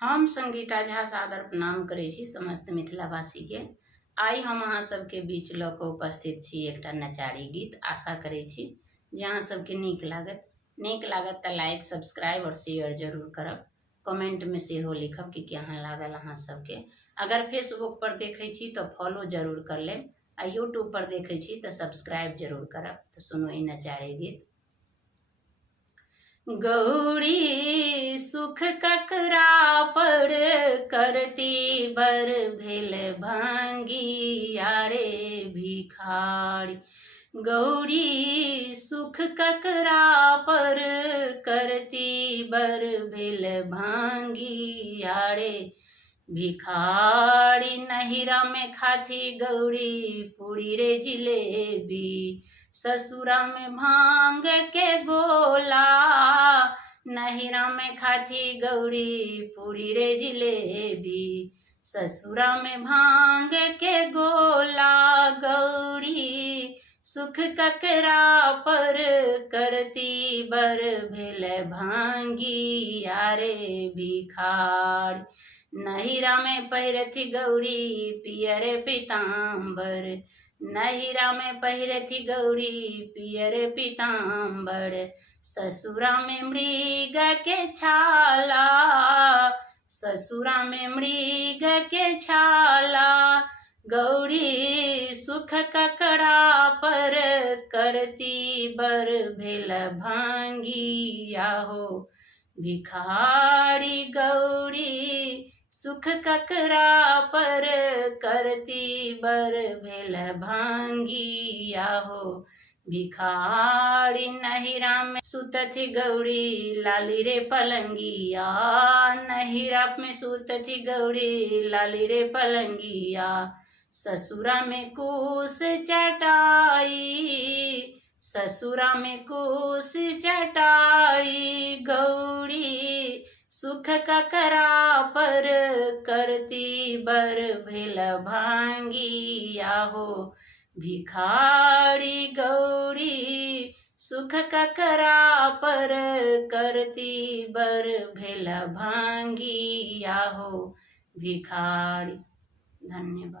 हम संगीता झा सादर प्रणाम करै छी समस्त मिथिलावासी के। आइ हम अहाँ सबके बीच लऽ कऽ उपस्थित छी एकटा नचारी गीत। आशा करै छी जे अहाँ सबके नीक लागत तऽ लाइक सब्सक्राइब और शेयर जरूर करब। कमेंट में सेहो लिखब कि केहन लागल अहाँ सबके। अगर फेसबुक पर देखै छी तऽ फॉलो जरूर कर लेब आ यूट्यूब पर देखै छी तऽ सब्सक्राइब जरूर करब। तऽ सुनू ई नचारी गीत। गौरी सुख ककरा पर करती बर भेल भांगी यारे भिखारी। गौरी सुख ककरा पर करती बर भेल भांगी यारे भिखारी। नहिरा में खाती गौरी पूरी रे जिलेबी, ससुरा में भांग के गोला। नहिरा में खाती गौरी पूरी रे जिलेबी, ससुरा में भांग के गोला। गौरी सुख ककरा पर करती बर भेल भांगी यारे भिखारी। नहिरा में पहिरथी गौरी पियर पीताम्बर, नहिरा में पहिरथी गौरी पियर पीताम्बर, ससुरा में मृग के छाला, ससुरा में मृग के छाला। गौरी सुख ककरा पर करती बर भेल भांगी आहो भिखारी। गौरी सुख ककरा पर करती बर भेल भांगी आहो भिखारी। नहिरा में सुतथी गौरी लाली रे पलंगिया, नहिरा में सुतथी गौरी लाली रे पलंगिया, ससुरा में कुश चटाई, ससुरा में कुश चटाई। गौरी सुख ककरा पर करती बर भेल भांगी आहो भिखारी। गौरी सुख ककरा पर करती बर भेल भांगी आहो भिखारी। धन्यवाद।